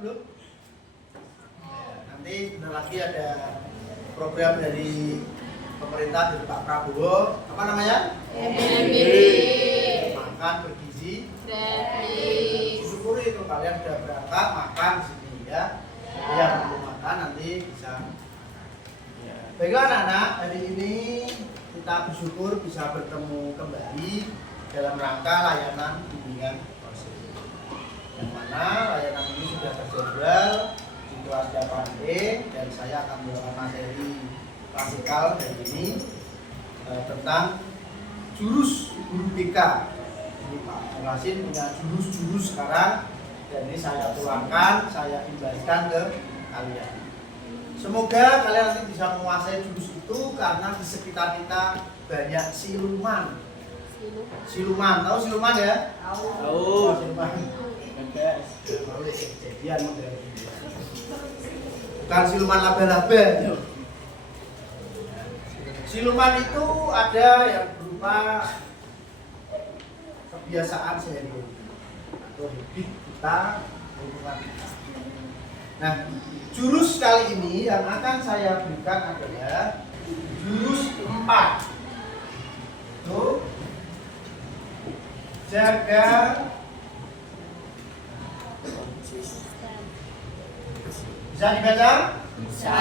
belum? Nanti bentar lagi ada program dari pemerintah dari Pak Prabowo, apa namanya? Makan bergizi. Syukuri itu kalian sudah berangkat makan di sini ya. Yang belum makan nanti bisa. Baiklah anak-anak, hari ini kita bersyukur bisa bertemu kembali dalam rangka layanan bimbingan konseling. Yang mana layanan ini sudah terjadwal di kelas 8E dan saya akan membawakan materi klasikal hari ini tentang jurus guru BK. Ini Pak Mulasin punya jurus-jurus sekarang dan ini saya tuangkan, saya imbaskan ke kalian. Semoga kalian nanti bisa menguasai jurus itu karena di sekitar kita banyak siluman. Siluman, tahu siluman ya? Tahu. Siluman. Kejadian bukan siluman laba-laba. Siluman itu ada yang berupa kebiasaan sehari-hari atau habit kita, lingkungan kita. Nah, jurus kali ini yang akan saya berikan adalah jurus 4. Tuh. Jaga bisa dibaca? Bisa.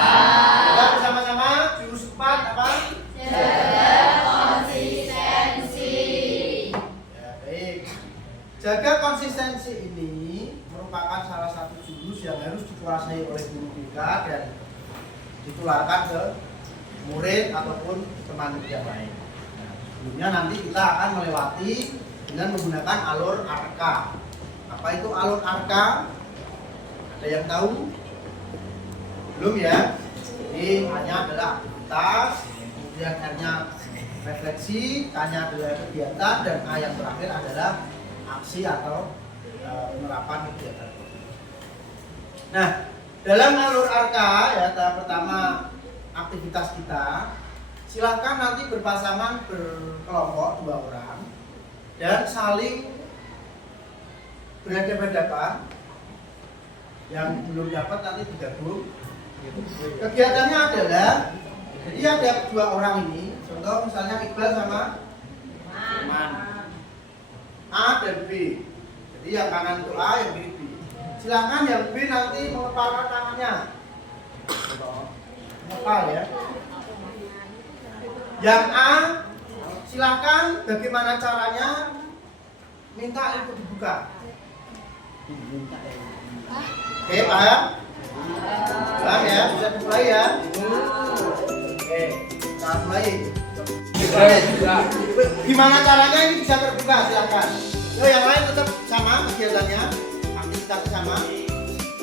Kita bersama-sama jurus 4 apa? Jaga konsistensi. Ya, baik. Jaga konsistensi ini merupakan salah satu jurus yang harus dikuasai oleh guru BK dan ditularkan ke murid ataupun teman yang lain. Nah, sebelumnya nanti kita akan melewati dengan menggunakan alur arka. Apa itu alur arka? Ada yang tahu? Belum ya? Jadi A-nya adalah aktivitas, kemudian R-nya refleksi, K-nya adalah kegiatan, dan A yang terakhir adalah aksi atau penerapan kegiatan. Nah, dalam alur arka ya, tahap pertama aktivitas kita, silakan nanti berpasangan berkelompok 2 orang dan saling berhadapan-hadapan. Yang belum dapat nanti digabung. Kegiatannya adalah, jadi ada 2 orang ini, contoh misalnya Iqbal sama Iman, A dan B. Jadi yang kanan itu A, yang kiri B. Silakan yang B nanti mengepalkan tangannya. Mengepal ya. Yang A, silakan bagaimana caranya minta itu dibuka. Oke, paham? Paham ya? Bisa dimulai ya? Oke, kita mulai. Gimana caranya ini bisa terbuka? Silakan. Yo, yang lain tetap sama kegiatannya, aktivitasnya sama.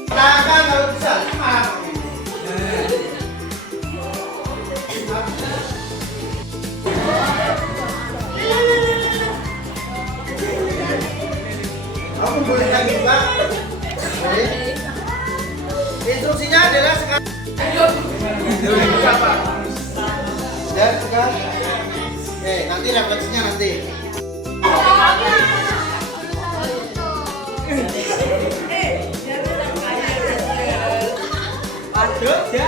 Silakan kalau bisa. Kamu boleh yang juga. Boleh. Instruksinya adalah sekarang. Dan sekarang. Oke, nanti refleksinya nanti. Aduh, ya.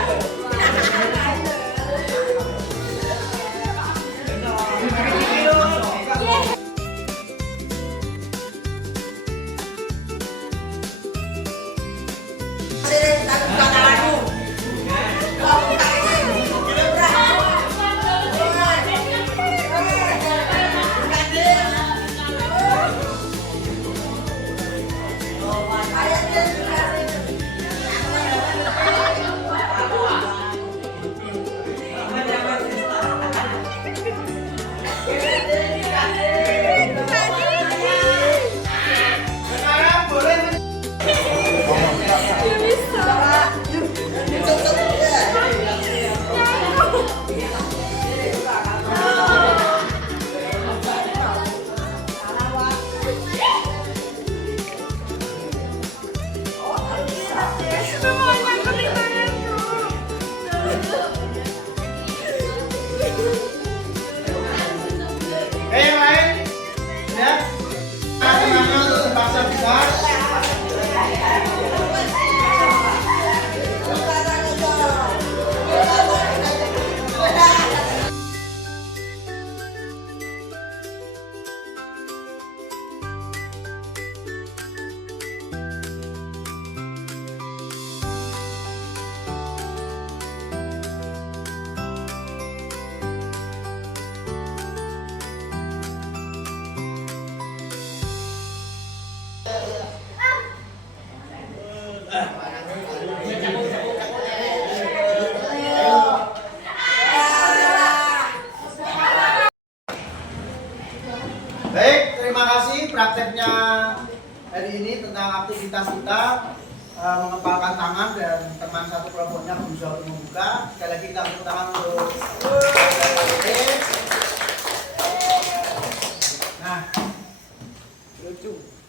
teman satu kelompoknya berusaha untuk membuka. Sekali lagi kita tepuk tangan untuk. Nah,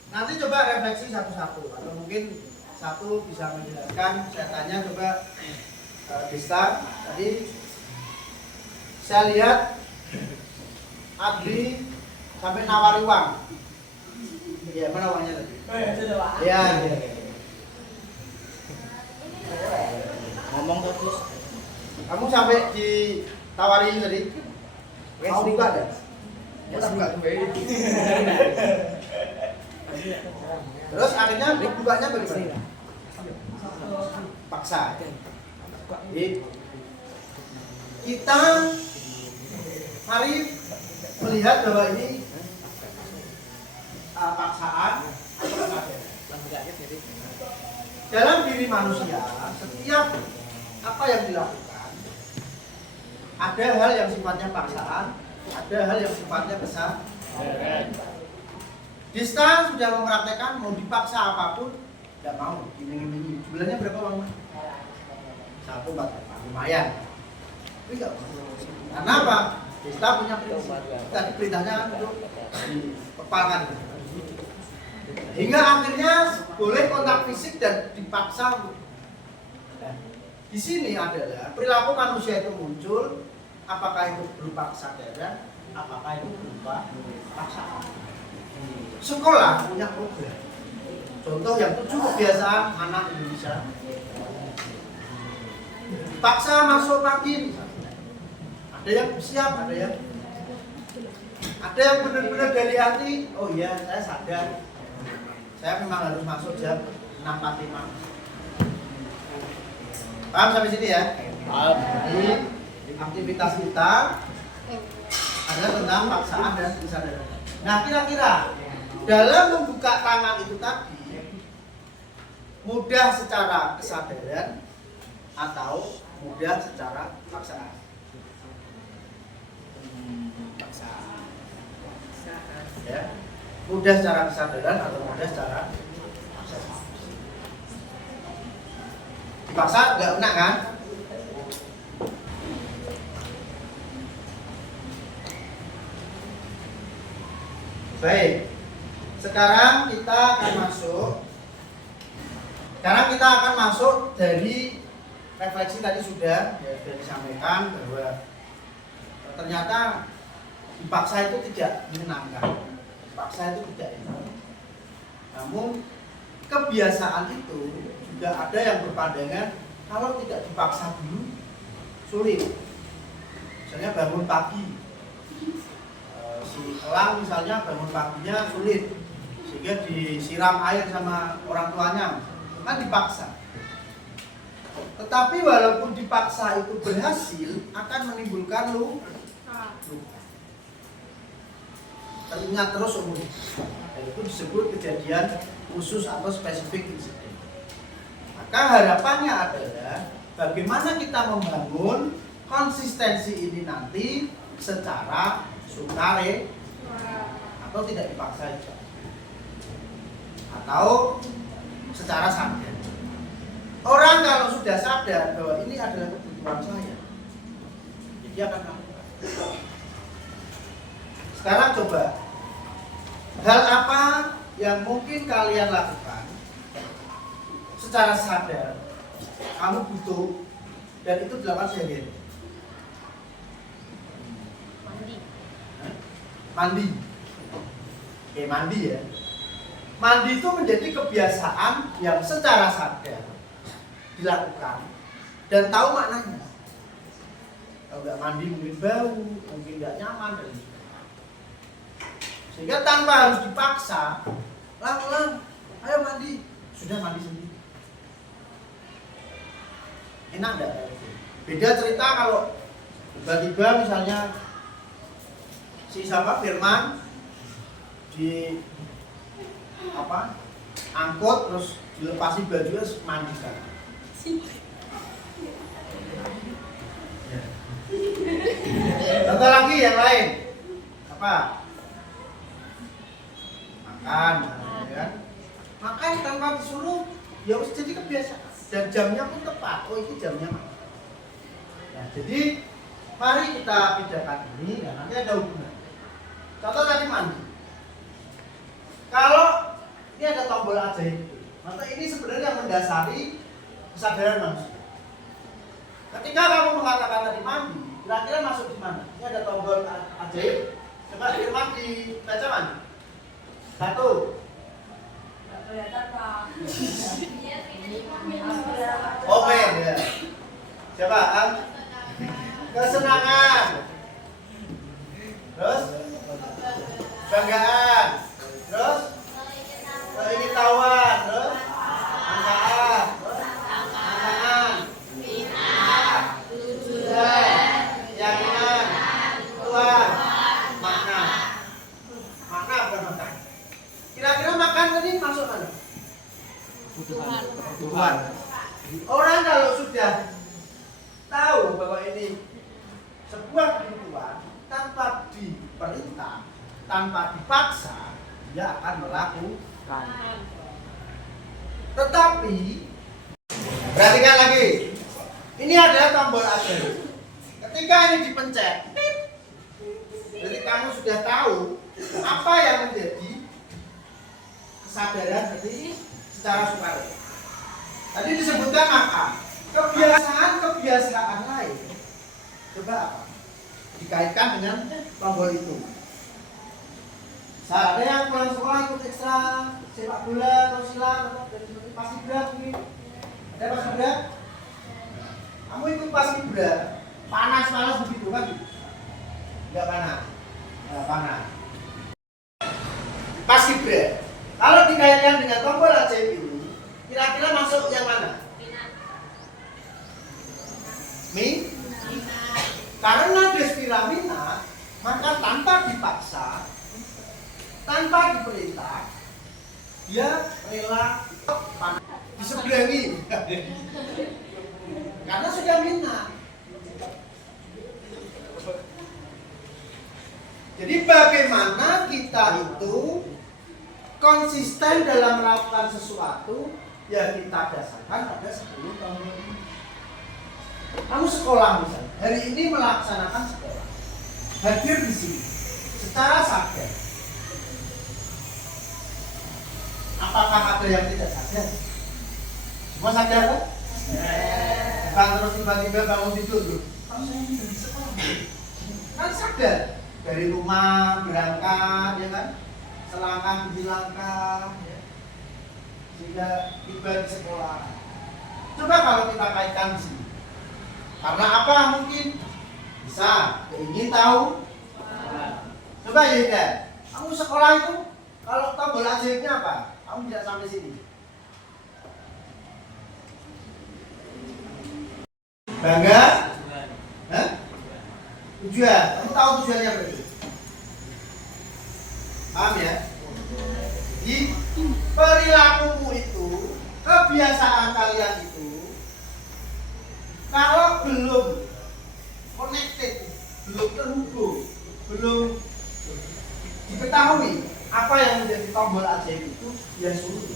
nanti coba refleksi satu-satu atau mungkin satu bisa menjelaskan. Saya tanya coba Desta tadi saya lihat Adli sampai nawari uang. Iya, mana uangnya tadi? Iya. Ngomong terus. Kamu sampai ditawarin tadi? Mau buka deh? Mau buka kembali. Terus akhirnya dibukanya bagaimana? Paksa. Jadi, kita mari melihat bahwa ini paksaan atau kesadaran. Dalam diri manusia, setiap apa yang dilakukan, ada hal yang sifatnya paksaan, ada hal yang sifatnya kesadaran. Desta sudah mempraktekkan mau dipaksa apapun, tidak mau, iming-iming. Bulannya berapa uang? 1,4 lumayan. Tapi enggak mau. Karena apa? Desta punya prinsip. Tadi perintahnya untuk dipepalkan. Hingga akhirnya boleh kontak fisik dan dipaksa. Di sini adalah perilaku manusia itu muncul, apakah itu berupa kesadaran, apakah itu berupa paksaan. Sekolah punya program. Contoh yang 7 kebiasaan anak Indonesia. Dipaksa masuk pagi. Ada yang siap, ada yang benar-benar dari hati. Oh iya, saya sadar. Saya memang harus masuk jam 6.45. Paham sampai sini ya? Paham. Jadi aktivitas kita adalah tentang paksaan dan kesadaran. Nah, kira-kira dalam membuka tangan itu tadi mudah secara kesadaran atau mudah secara paksaan? Paksaan. Ya. Mudah secara kesadaran atau mudah secara paksaan? Dipaksa nggak enak kan? Baik. Sekarang kita akan masuk dari refleksi tadi sudah disampaikan bahwa ternyata dipaksa itu tidak menyenangkan. Dipaksa itu tidak enak. Namun kebiasaan itu juga ada yang berpandangan kalau tidak dipaksa dulu sulit. Misalnya bangun pagi, si elang misalnya bangun paginya sulit, sehingga disiram air sama orang tuanya, kan dipaksa. Tetapi walaupun dipaksa itu berhasil, akan menimbulkan luka. Teringat terus umurnya. Itu disebut kejadian khusus atau spesifik insiden. Maka harapannya adalah bagaimana kita membangun konsistensi ini nanti secara sukarela atau tidak dipaksa juga, atau secara sadar. Orang kalau sudah sadar bahwa ini adalah kebutuhan saya, jadi akan melakukan. Sekarang coba, hal apa yang mungkin kalian lakukan secara sadar, kamu butuh, dan itu dilakukan sehari-hari? Mandi. Oke, mandi ya. Mandi itu menjadi kebiasaan yang secara sadar dilakukan dan tahu maknanya. Kalau nggak mandi mungkin bau, mungkin nggak nyaman dan sehingga tanpa harus dipaksa, lang, ayo mandi, sudah mandi sendiri. Enak nggak? Beda cerita kalau tiba-tiba misalnya si Firman di angkut terus dilepasi bajunya mandi kan. Contoh lagi yang lain apa? Makan, ya kan? Makan tanpa disuruh, ya harus jadi kebiasaan dan jamnya pun tepat. tepat. Oh ini jamnya mana? Nah, jadi mari kita bedakan ini dan nanti ada hubungan. Contoh tadi mandi. Kalau ini ada tombol ajaib, maka ini sebenarnya mendasari kesadaran manusia. Ketika kamu mengatakan tadi mandi, kira-kira masuk di mana? Ini ada tombol ajaib. Coba Firman dibaca mandi. 1. Oke ya. Coba kesenangan. Terus banggaan. Terus keingintahuan. Terus angkaan. Terus angkaan. Tujuan. Keyakinan. Tuhan. Makna. Makna bukan makan. Kira-kira makan tadi masuk mana? Kebutuhan. Orang kalau sudah tahu bahwa ini sebuah kebutuhan tanpa diperintah, tanpa dipaksa, dia akan melakukan. Tetapi perhatikan lagi, ini adalah tombol ajaib. Ketika ini dipencet, jadi kamu sudah tahu apa yang menjadi kesadaran tadi secara sukarela. Tadi disebutkan makan. Kebiasaan lain. Coba apa? Dikaitkan dengan tombol itu. Ada yang pulang sekolah ikut ekstra sepak bola atau silat atau dari paskibra mungkin. Ada paskibra? Kamu ikut paskibra, panas begitu kan? Enggak panas. Enggak panas. Paskibra. Kalau dikaitkan dengan tombol ajaib ini, kira-kira masuk yang mana? Karena Despira minat, maka tanpa dipaksa, tanpa diperintah, dia rela diseberangi. Karena sudah minat. Jadi bagaimana kita itu konsisten dalam melakukan sesuatu yang kita dasarkan pada 10 tahun ini. Kamu sekolah misalnya, hari ini melaksanakan sekolah, hadir di sini secara sadar. Apakah ada yang tidak sadar? Semua sadar kan? Bukan terus tiba-tiba bangun tidur loh. Kamu saya ini dari sekolah, kan sadar dari rumah berangkat, ya kan? Selangkah demi langkah, ya. Sehingga tiba di sekolah. Coba kalau kita kaitkan di sini. Karena apa mungkin? Bisa, ingin tahu. Coba ya, kamu sekolah itu kalau tombol ajaibnya apa? Kamu tidak sampai sini. Bangga? Hah? Tujuan. Kamu tahu tujuannya berarti? Paham ya? Di perilakumu itu, kebiasaan kalian itu, kalau belum connected, belum terhubung, belum diketahui apa yang menjadi tombol ajaib itu, ya sulit.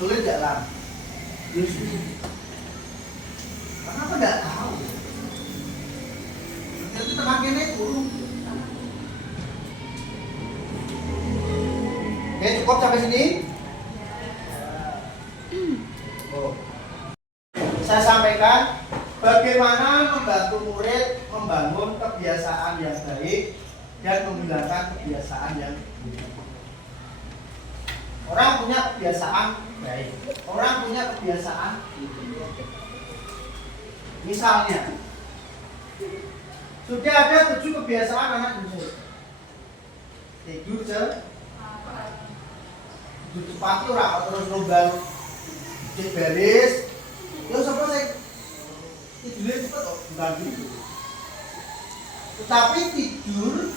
Sulit tidak lah? Ya sulit. Kenapa tidak tahu? Nanti temannya turun. Oke, cukup sampai sini. Saya sampaikan bagaimana membantu murid membangun kebiasaan yang baik dan menghilangkan kebiasaan yang buruk. Orang punya kebiasaan baik, orang punya kebiasaan buruk. Misalnya, sudah ada 7 kebiasaan anak murid. Tidur cepat ora terus nombal cek baris. Ya sapa sing tidurnya cepet kok bukan gitu. Tetapi tidur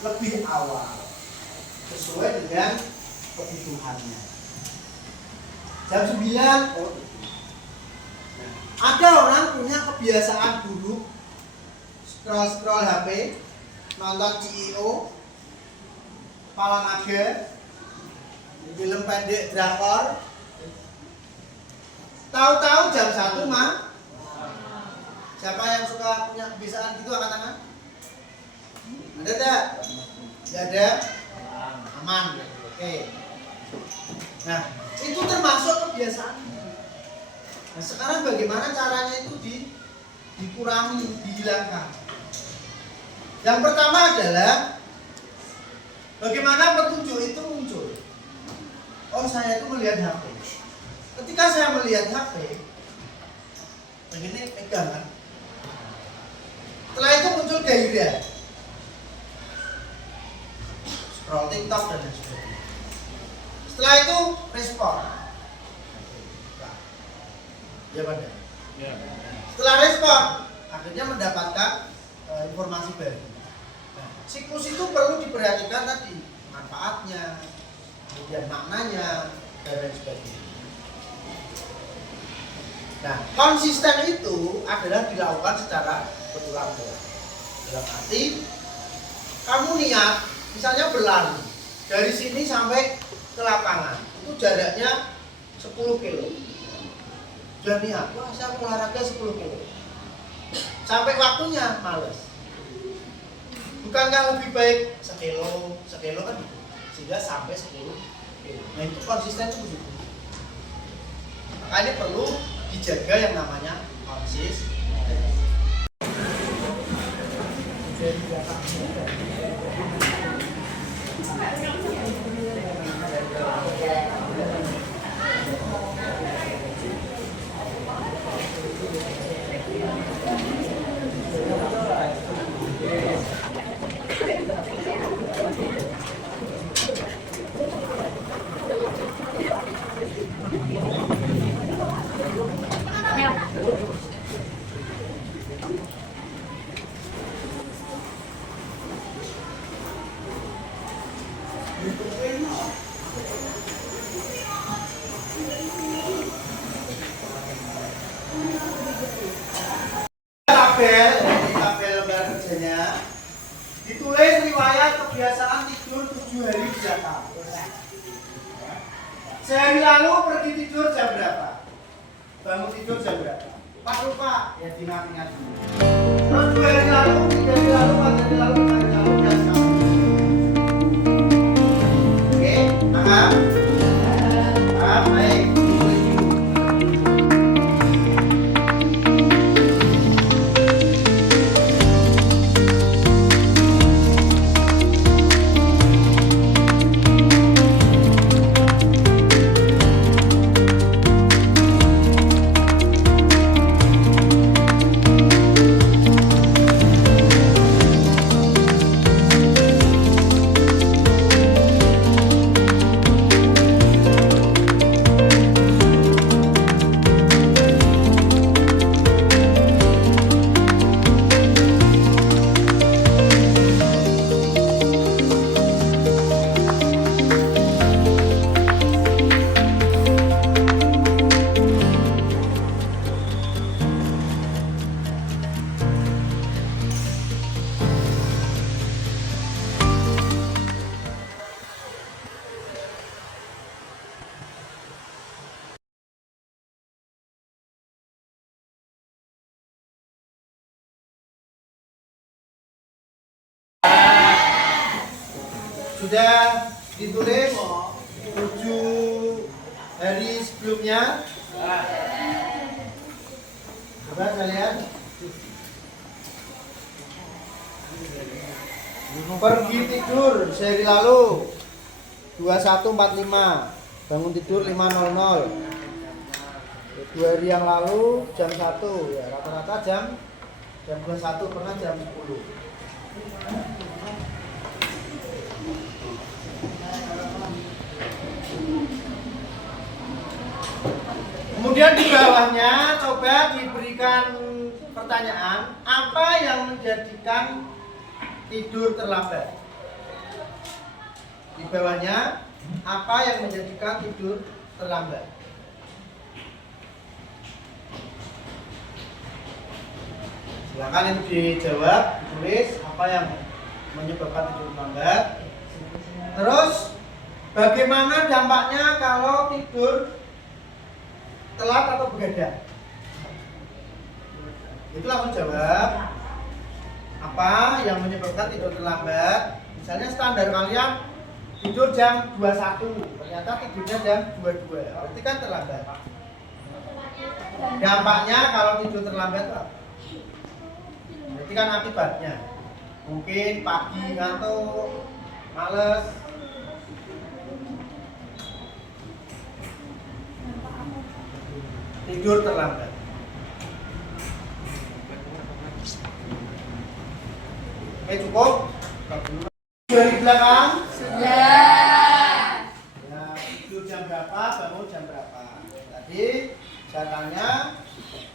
lebih awal sesuai dengan kebutuhannya. Jam 9 oh tidur. Nah, ada orang punya kebiasaan buruk scroll HP, nonton CEO, Kepala Naga, film pendek drakor. Tahu-tahu jam 1 mah. Siapa yang suka punya kebiasaan gitu angkat tangan? Ada tak? Tidak ada? Aman. Oke. Nah, itu termasuk kebiasaan. Nah, sekarang bagaimana caranya itu dikurangi, dihilangkan? Yang pertama adalah bagaimana petunjuk itu muncul. Oh, saya itu melihat HP. Ketika saya melihat HP, begini pegang kan. Setelah itu muncul gairah, scroll TikTok dan lain sebagainya. Setelah itu respon. Ya pada. Ya. Setelah respon, akhirnya mendapatkan informasi baru. Nah, siklus itu perlu diperhatikan tadi, manfaatnya, kemudian maknanya, dan lain sebagainya. Nah, konsisten itu adalah dilakukan secara berulang-ulang. Dalam arti, kamu niat, misalnya berlari dari sini sampai ke lapangan, itu jaraknya 10 kilo. Dan niat, wah saya olahraga 10 kilo. Sampai waktunya males. Bukankah lebih baik sekilo kan gitu, sehingga sampai 10 kilo. Nah itu konsisten itu begitu. Maka ini perlu dijaga yang namanya konsisten. Tabel lembar kerjanya ditulis riwayat kebiasaan tidur 7 hari di Jakarta. Sehari lalu pergi tidur jam berapa? Bangun tidur jam berapa? Pak lupa, ya diingat-ingat dulu. Terus 2 hari lalu, 3 hari lalu, 4 hari lalu, 5 hari lalu, dan sekarang. Oke, paham? Paham, baik. Sudah ditulis 7 hari sebelumnya. Coba saya lihat. Pergi tidur sehari lalu 21.45, bangun tidur 5.00. 2 hari yang lalu jam 1, ya rata-rata jam 21, pernah jam 10. Kemudian di bawahnya coba diberikan pertanyaan, apa yang menjadikan tidur terlambat? Di bawahnya, apa yang menjadikan tidur terlambat? Silakan itu dijawab, ditulis apa yang menyebabkan tidur terlambat. Terus Bagaimana dampaknya kalau tidur telat atau begadang? Itu langsung jawab. Apa yang menyebabkan tidur terlambat? Misalnya standar kalian tidur jam 21, ternyata tidurnya jam 22. Berarti kan terlambat. Dampaknya kalau tidur terlambat apa? Berarti kan akibatnya. Mungkin pagi ngantuk, males. Tidur terlambat. Oke, cukup? Sudah di belakang? Sudah. Ya, tidur jam berapa, bangun jam berapa? Tadi saya tanya,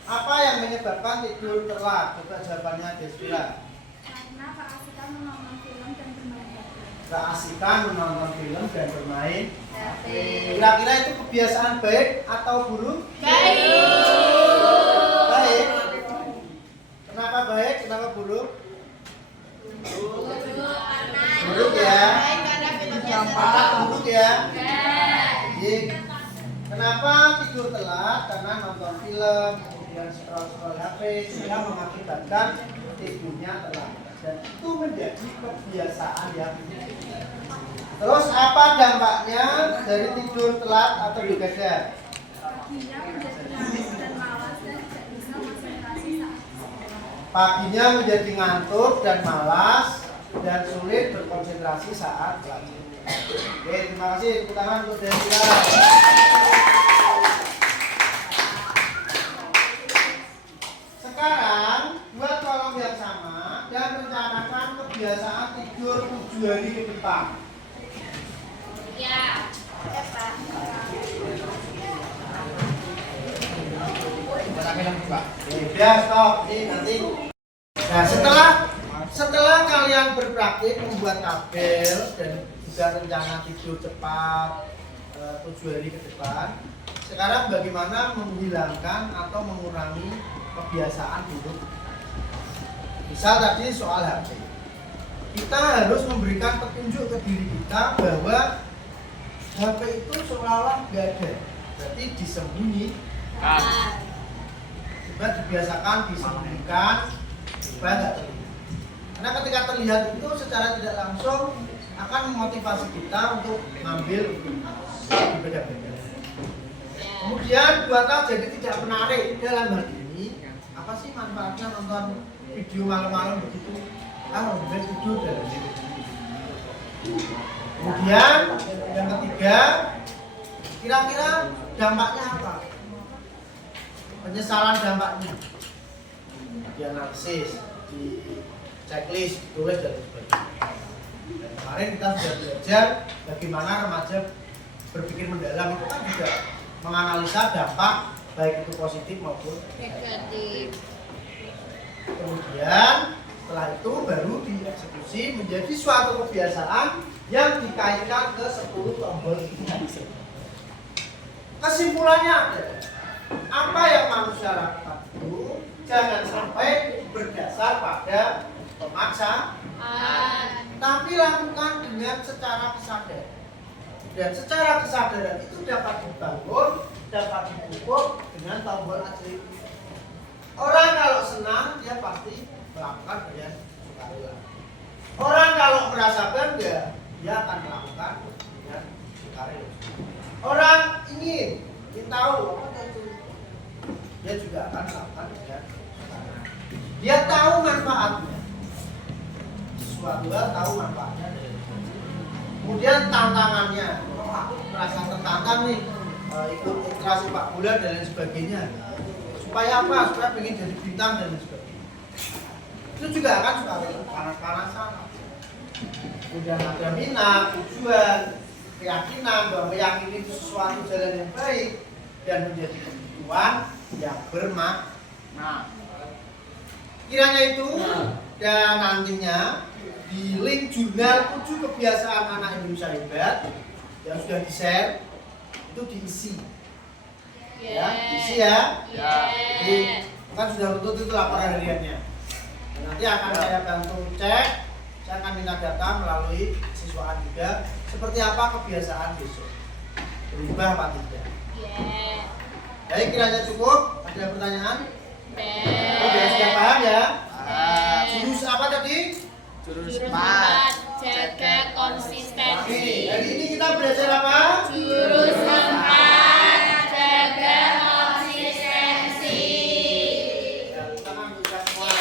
apa yang menyebabkan tidur telat? Coba jawabannya Desvira. Karena keasikan menonton film dan bermain HP. Keasikan menonton film dan bermain. HP. Kira-kira itu kebiasaan baik atau buruk? Baik. Baik. Kenapa baik? Kenapa buruk? Buruk ya. Buruk ya. Jadi, kenapa tidur telat? Karena nonton film, kemudian scroll HP, sehingga mengakibatkan tidurnya telat. Dan itu menjadi kebiasaan yang buruk. Terus apa dampaknya dari tidur telat atau begadang? Paginya menjadi ngantuk dan malas dan tidak bisa konsentrasi saat sekolah. Paginya menjadi ngantuk dan malas dan sulit berkonsentrasi saat belajar. Oke, terima kasih. Tepuk tangan untuk Desvira. Sekarang buat kolom yang sama dan rencanakan kebiasaan tidur 7 hari ke depan. Ya. Ya, Pak. Ya, stop. Ini nanti. Nah, setelah kalian berpraktik membuat tabel dan juga rencana tidur cepat 7 hari ke depan, sekarang bagaimana menghilangkan atau mengurangi kebiasaan buruk. Misal tadi soal HP, kita harus memberikan petunjuk ke diri kita bahwa HP itu seolah-olah nggak ada, berarti disembunyikan. Coba dibiasakan disembunyikan supaya nggak terlihat. Karena ketika terlihat itu secara tidak langsung akan memotivasi kita untuk ngambil beda-beda. Kemudian buatlah jadi tidak menarik dalam hal ini. Apa sih manfaatnya nonton video malam-malam begitu? Udah tidur dari situ. Kemudian yang ketiga, kira-kira dampaknya apa? Penyesalan dampaknya dianalisis, di checklist, ditulis dan sebagainya. Dan kemarin kita sudah belajar bagaimana remaja berpikir mendalam itu kan juga menganalisa dampak baik itu positif maupun Negatif. Kemudian setelah itu baru dieksekusi menjadi suatu kebiasaan yang dikaitkan ke 10 tombol. Kesimpulannya adalah apa yang manusia lakukan itu jangan sampai berdasar pada pemaksaan, tapi lakukan dengan secara kesadaran. Dan secara kesadaran itu dapat dibangun, dapat dipupuk dengan tombol ajri. Orang kalau senang dia pasti melakukan dengan sukarela. Orang kalau merasa bangga dia akan melakukan dengan sukarela. Orang ingin tahu apa itu, dia juga akan melakukan dengan sukarela. Dia tahu manfaatnya. Suatu hal tahu manfaatnya. Kemudian tantangannya, aku merasa tertantang nih, ikut ikhlas sepak bola dan lain sebagainya. Supaya apa? Supaya pengen jadi bintang dan lain sebagainya. Itu juga akan suka panas-panasan. Kemudian ada minat, tujuan, keyakinan bahwa meyakini itu sesuatu jalan yang baik dan menjadi kebutuhan yang bermakna. Kiranya itu dan nantinya di link jurnal 7 kebiasaan anak Indonesia hebat yang sudah di-share itu diisi. Ya, diisi ya. Jadi kan sudah tutup itu laporan hariannya. Dan nanti akan saya bantu cek saya akan minta data melalui siswaan juga. Seperti apa kebiasaan besok? Berubah apa tidak? Yeah. Baik, kiranya cukup. Ada pertanyaan? Oh, biar sudah paham ya. Jurus apa tadi? Jurus 4, jaga konsistensi. Hari ini kita belajar apa? Jurus 4, jaga konsistensi. Tenang, bisa semua.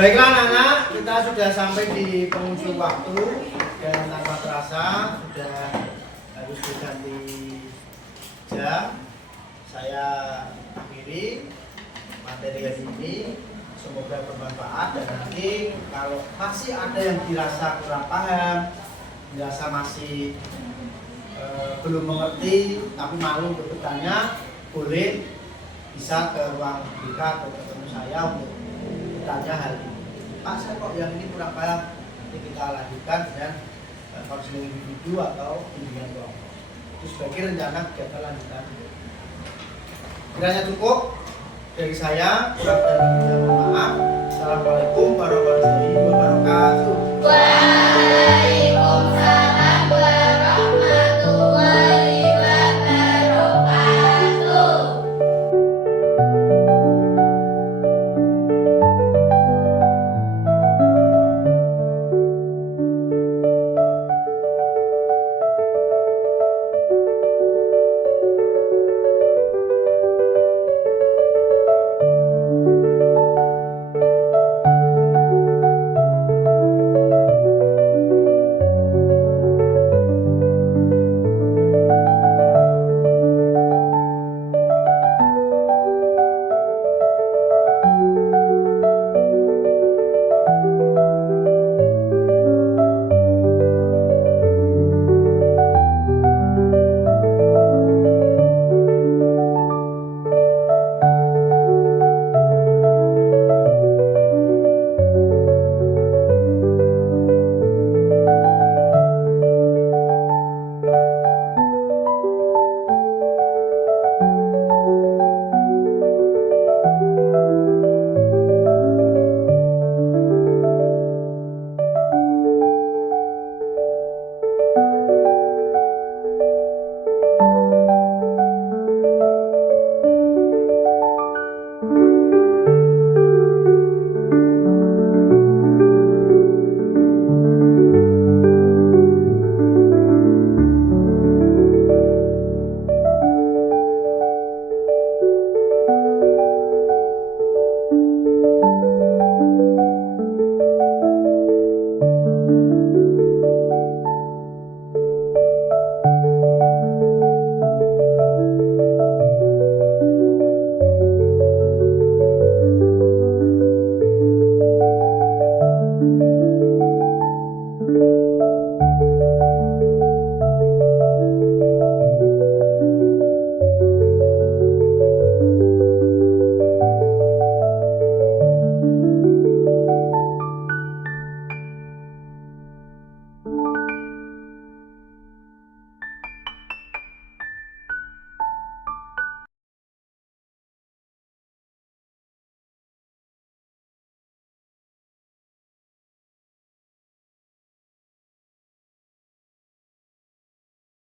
Baiklah anak-anak, kita sudah sampai di penghujung waktu dan tanpa terasa sudah harus berganti jam. Saya akhiri materi hari ini, semoga bermanfaat dan nanti kalau masih ada yang dirasa kurang paham, dirasa masih belum mengerti tapi malu untuk bertanya, boleh bisa ke ruang BK atau ketemu saya untuk bertanya hal ini. Pak, saya kok yang ini kurang paham, nanti kita lanjutkan dengan konseling individu atau bimbingan kelompok. Itu sebagai rencana kegiatan lanjutan. Kiranya cukup dari saya, kurang dan lebihnya mohon maaf. Assalamualaikum warahmatullahi wabarakatuh.